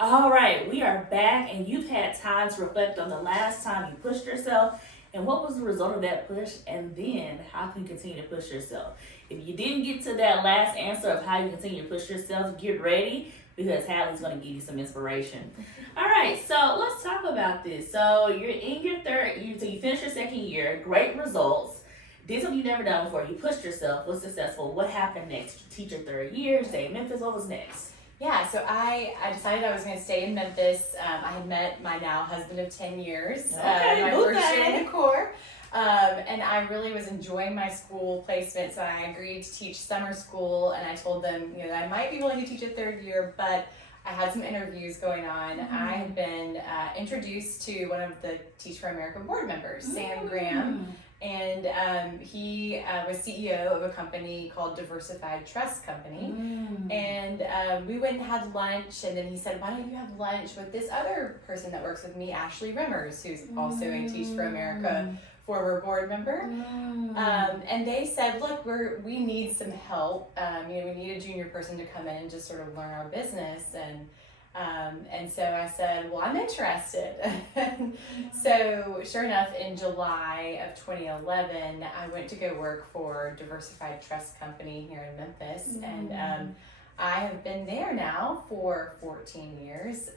All right, we are back, and you've had time to reflect on the last time you pushed yourself and what was the result of that push, and then how can you continue to push yourself. If you didn't get to that last answer of how you continue to push yourself, get ready because Hadley's going to give you some inspiration. All right, so let's talk about this. So you're in your third year, so you finished your second year, great results. Did something you've never done before. You pushed yourself, was successful. What happened next? You teach your third year, stay in Memphis. What was next? Yeah, so I decided I was going to stay in Memphis. I had met my now husband of 10 years, Okay, my first year okay. in the Corps, and I really was enjoying my school placement, so I agreed to teach summer school, and I told them, that I might be willing to teach a third year, but I had some interviews going on. I had been introduced to one of the Teach for America board members, Sam Graham, and he was CEO of a company called Diversified Trust Company. And we went and had lunch, and then he said, why don't you have lunch with this other person that works with me, Ashley Rimmers, who's also a Teach for America former board member. And they said, look, we need some help. We need a junior person to come in and just sort of learn our business. And so I said, well, I'm interested. So sure enough, in July of 2011, I went to go work for Diversified Trust Company here in Memphis. And I have been there now for 14 years.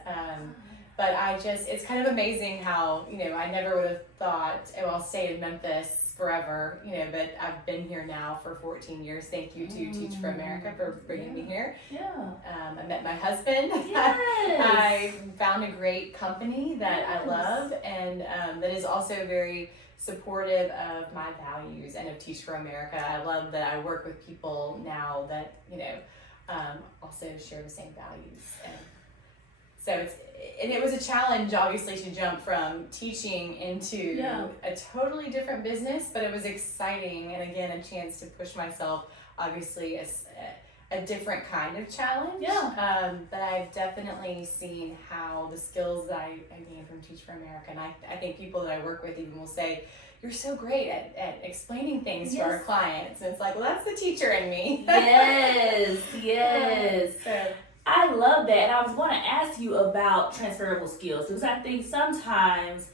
But it's kind of amazing how, I never would have thought, oh, I'll stay in Memphis forever, but I've been here now for 14 years. Thank you to Teach for America for bringing me here. Yeah. I met my husband. Yes. I found a great company that I love and that is also very supportive of my values and of Teach for America. I love that I work with people now that, also share the same values. And so it was a challenge, obviously, to jump from teaching into a totally different business, but it was exciting, and again, a chance to push myself, obviously, as a different kind of challenge. But I've definitely seen how the skills that I gained from Teach for America, and I think people that I work with even will say, you're so great at explaining things to our clients. And it's like, well, that's the teacher in me. Yes. So, I love that. And I was going to ask you about transferable skills because I think sometimes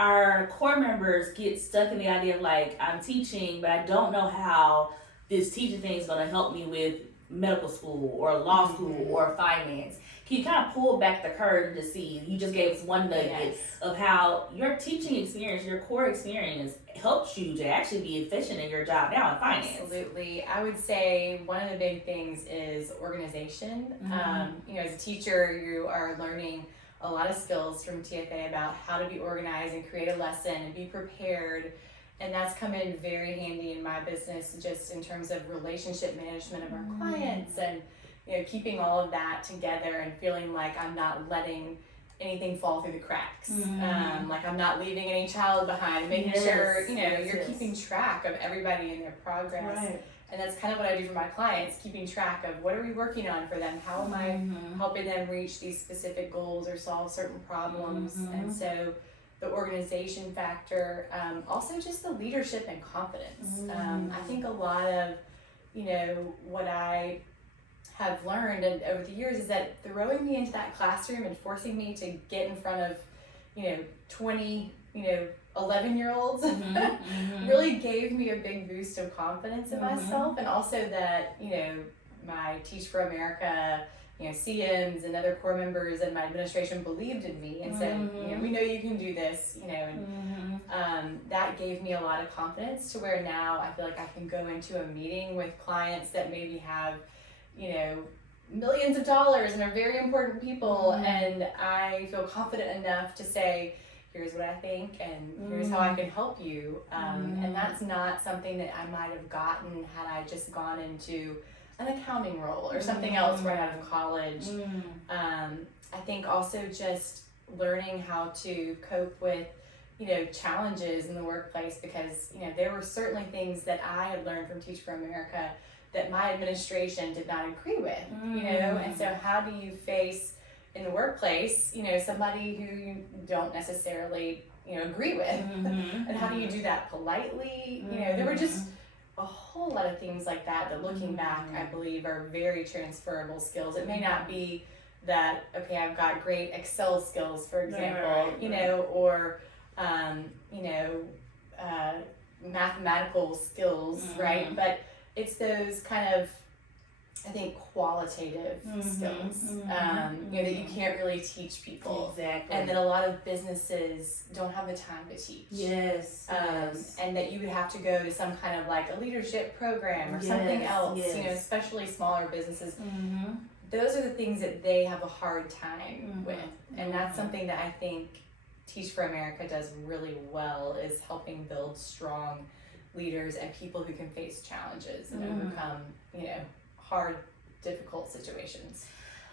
our core members get stuck in the idea of like, I'm teaching, but I don't know how this teaching thing is going to help me with medical school or law school or finance. Can you kind of pull back the curtain to see? You just gave us one nugget of how your teaching experience, your core experience, helps you to actually be efficient in your job now in finance. Absolutely. I would say one of the big things is organization. As a teacher, you are learning a lot of skills from TFA about how to be organized and create a lesson and be prepared. And that's come in very handy in my business, just in terms of relationship management of our clients and keeping all of that together and feeling like I'm not letting anything fall through the cracks. Like I'm not leaving any child behind, making sure, you're keeping track of everybody and their progress. Right. And that's kind of what I do for my clients, keeping track of what are we working on for them? How am I helping them reach these specific goals or solve certain problems? And so the organization factor, also just the leadership and confidence. I think a lot of, what I have learned and over the years is that throwing me into that classroom and forcing me to get in front of 20 11-year-olds really gave me a big boost of confidence in myself, and also that my Teach for America CMs and other core members and my administration believed in me and said we know you can do this, and that gave me a lot of confidence to where now I feel like I can go into a meeting with clients that maybe have millions of dollars and are very important people, and I feel confident enough to say, here's what I think and here's how I can help you. And that's not something that I might have gotten had I just gone into an accounting role or something else right out of college. I think also just learning how to cope with challenges in the workplace, because there were certainly things that I had learned from Teach for America that my administration did not agree with, and so how do you face in the workplace, somebody who you don't necessarily, agree with, and how do you do that politely? There were just a whole lot of things like that looking back, I believe are very transferable skills. It may not be that, okay, I've got great Excel skills, for example, Right. you know, or, you know, mathematical skills, right? But it's those kind of, I think, qualitative skills, you know, that you can't really teach people. Exactly. And that a lot of businesses don't have the time to teach. Yes. And that you would have to go to some kind of like a leadership program or something else, you know, especially smaller businesses. Those are the things that they have a hard time with. And that's something that I think Teach for America does really well, is helping build strong leaders and people who can face challenges and overcome, you know, hard, difficult situations.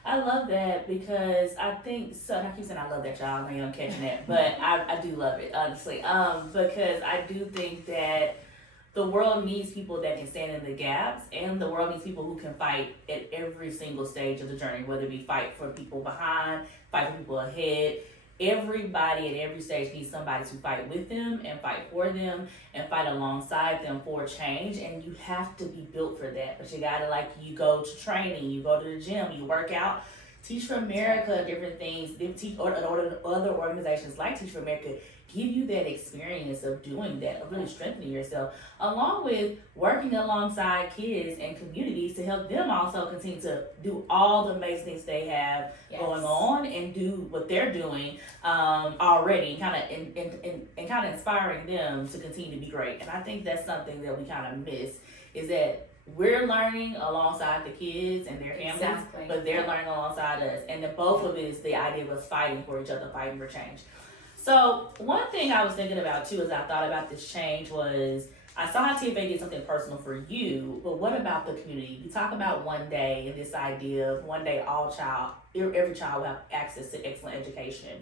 I love that because I think so. I keep saying I love that, y'all. I know I'm catching that, but I do love it, honestly. Because I do think that the world needs people that can stand in the gaps, and the world needs people who can fight at every single stage of the journey, whether it be fight for people behind, fight for people ahead. Everybody at every stage needs somebody to fight with them and fight for them and fight alongside them for change. And you have to be built for that. But you gotta, like, you go to training, you go to the gym, you work out. Teach for America, different things. Other organizations like Teach for America give you that experience of doing that, of really strengthening yourself, along with working alongside kids and communities to help them also continue to do all the amazing things they have going on and do what they're doing already, kind of inspiring them to continue to be great. And I think that's something that we kind of miss, is that we're learning alongside the kids and their families, but they're learning alongside us. And the both of it is the idea of us fighting for each other, fighting for change. So one thing I was thinking about too, as I thought about this change, was I saw how TFA did something personal for you, but what about the community? You talk about one day and this idea of one day every child will have access to excellent education.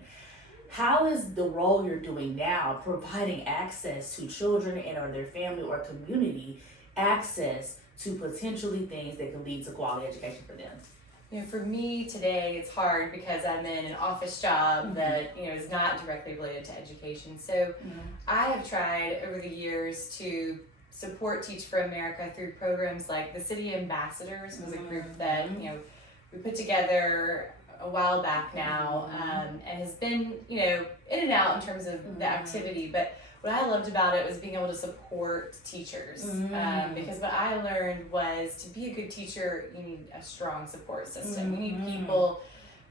How is the role you're doing now providing access to children and or their family or community access to potentially things that can lead to quality education for them? You know, for me today, it's hard because I'm in an office job that, you know, is not directly related to education. So I have tried over the years to support Teach for America through programs like the City Ambassadors was a group that, you know, we put together a while back now, and has been, you know, in and out in terms of the activity. But what I loved about it was being able to support teachers, because what I learned was to be a good teacher, you need a strong support system. You need people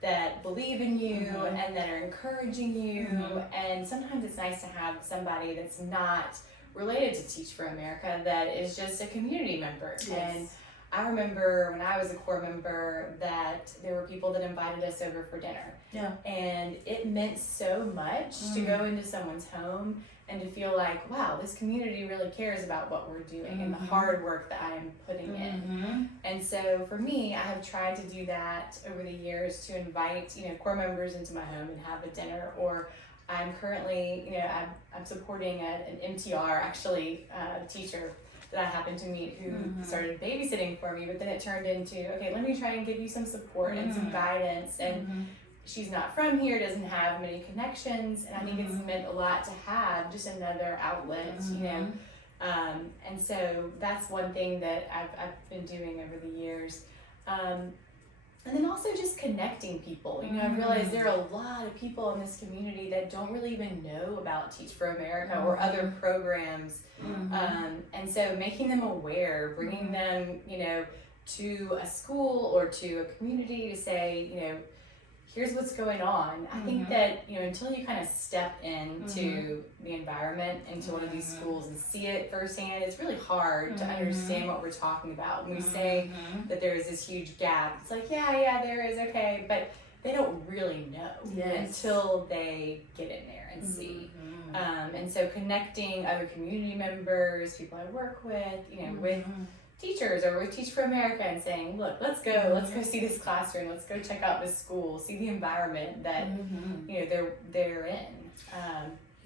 that believe in you and that are encouraging you. And sometimes it's nice to have somebody that's not related to Teach for America, that is just a community member. And I remember when I was a core member that there were people that invited us over for dinner. And it meant so much to go into someone's home and to feel like, wow, this community really cares about what we're doing and the hard work that I'm putting in. And so for me, I have tried to do that over the years, to invite, you know, core members into my home and have a dinner. Or I'm currently, you know, I'm supporting an MTR, actually, teacher that I happened to meet who started babysitting for me, but then it turned into, okay, let me try and give you some support and some guidance. And she's not from here, doesn't have many connections, and I think it's meant a lot to have just another outlet, you know. And so that's one thing that I've been doing over the years. And then also just connecting people. You know, I've realized there are a lot of people in this community that don't really even know about Teach for America or other programs. And so making them aware, bringing them, you know, to a school or to a community to say, you know, here's what's going on. I think that, you know, until you kind of step into the environment, into one of these schools and see it firsthand, it's really hard to understand what we're talking about. When we say that there is this huge gap, it's like, yeah, there is, okay, but they don't really know until they get in there and see. And so connecting other community members, people I work with, you know, with teachers or with Teach for America, and saying, look, let's go see this classroom, let's go check out this school, see the environment that you know they're in.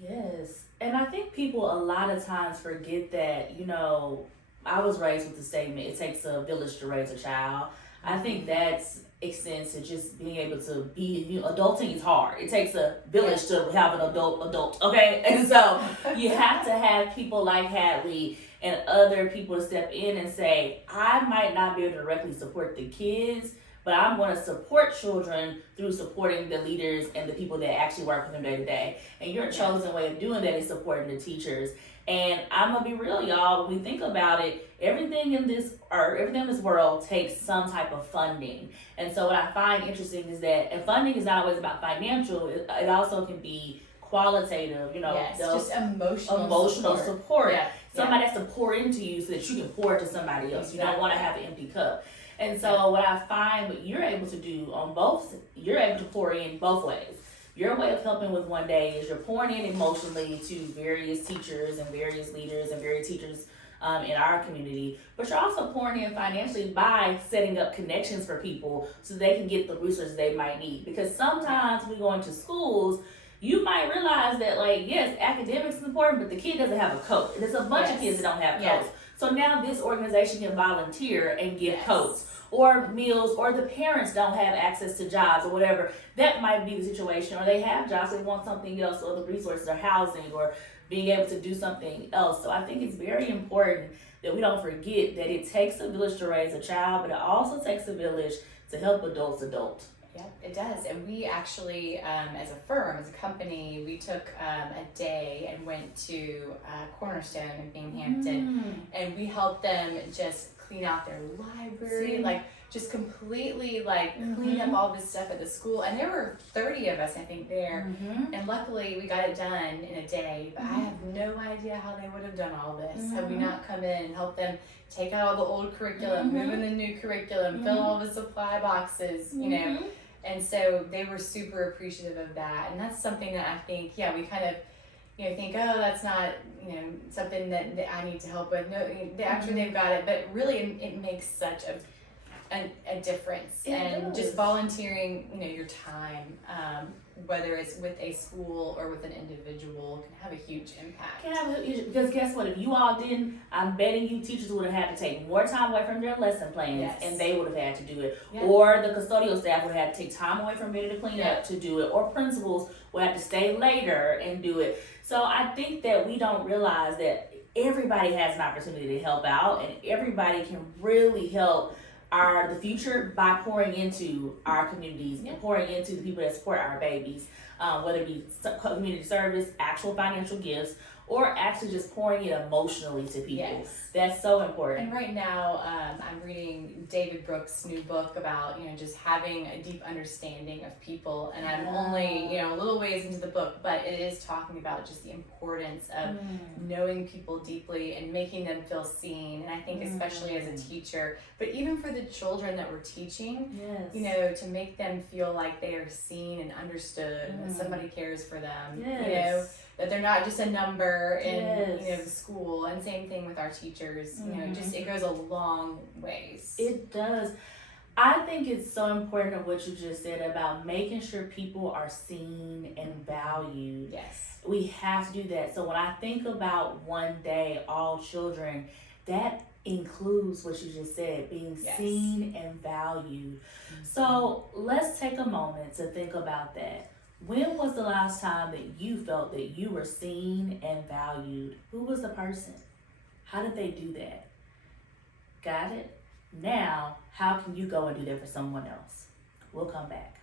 Yes, and I think people a lot of times forget that, you know, I was raised with the statement, it takes a village to raise a child. I think that's extends to just being able to be, you know, adulting is hard. It takes a village to have an adult, okay? And so you have to have people like Hadley and other people to step in and say, I might not be able to directly support the kids, but I'm going to support children through supporting the leaders and the people that actually work with them day to day. And your chosen way of doing that is supporting the teachers. And I'm gonna be real, y'all. When we think about it, everything in this world takes some type of funding. And so what I find interesting is that, and funding is not always about financial. It also can be qualitative. Yes, just emotional support. Yeah. Somebody has to pour into you so that you can pour to somebody else. Exactly. You don't want to have an empty cup. And so what I find what you're able to do on both, you're able to pour in both ways. Your way of helping with one day is you're pouring in emotionally to various teachers and various leaders and various teachers in our community, but you're also pouring in financially by setting up connections for people so they can get the resources they might need. Because sometimes we go into schools, you might realize that, like, yes, academics is important, but the kid doesn't have a coach. There's a bunch of kids that don't have coats. So now this organization can volunteer and give coats or meals, or the parents don't have access to jobs or whatever. That might be the situation. Or they have jobs, they want something else, or the resources or housing or being able to do something else. So I think it's very important that we don't forget that it takes a village to raise a child, but it also takes a village to help adults adult. Yeah, it does. And we actually, as a firm, as a company, we took a day and went to Cornerstone in Binghamton, and we helped them just clean out their library, like just completely clean up all this stuff at the school. And there were 30 of us, I think, there. And luckily we got it done in a day, but I have no idea how they would have done all this had we not come in and helped them take out all the old curriculum, move in the new curriculum, fill all the supply boxes, you know. And so they were super appreciative of that. And that's something that I think, we kind of, think, oh, that's not, something that I need to help with. No, actually they've got it, but really it makes such a difference. And just volunteering, your time, whether it's with a school or with an individual, can have a huge impact. Because guess what? If you all didn't, I'm betting you teachers would have had to take more time away from their lesson plans, and they would have had to do it. Or the custodial staff would have had to take time away from being to clean up to do it. Or principals would have to stay later and do it. So I think that we don't realize that everybody has an opportunity to help out, and everybody can really help the future by pouring into our communities and pouring into the people that support our babies, whether it be community service, actual financial gifts, or actually just pouring it emotionally to people. That's so important. And right now, I'm reading David Brooks' new book about, just having a deep understanding of people. And I'm only, a little ways into the book, but it is talking about just the importance of knowing people deeply and making them feel seen. And I think especially as a teacher, but even for the children that we're teaching, to make them feel like they are seen and understood, and that somebody cares for them, that they're not just a number in the school. And same thing with our teachers. Just it goes a long ways. It does. I think it's so important of what you just said about making sure people are seen and valued. Yes. We have to do that. So when I think about one day, all children, that includes what you just said, being seen and valued. So let's take a moment to think about that. When was the last time that you felt that you were seen and valued? Who was the person? How did they do that? Got it? Now, how can you go and do that for someone else? We'll come back.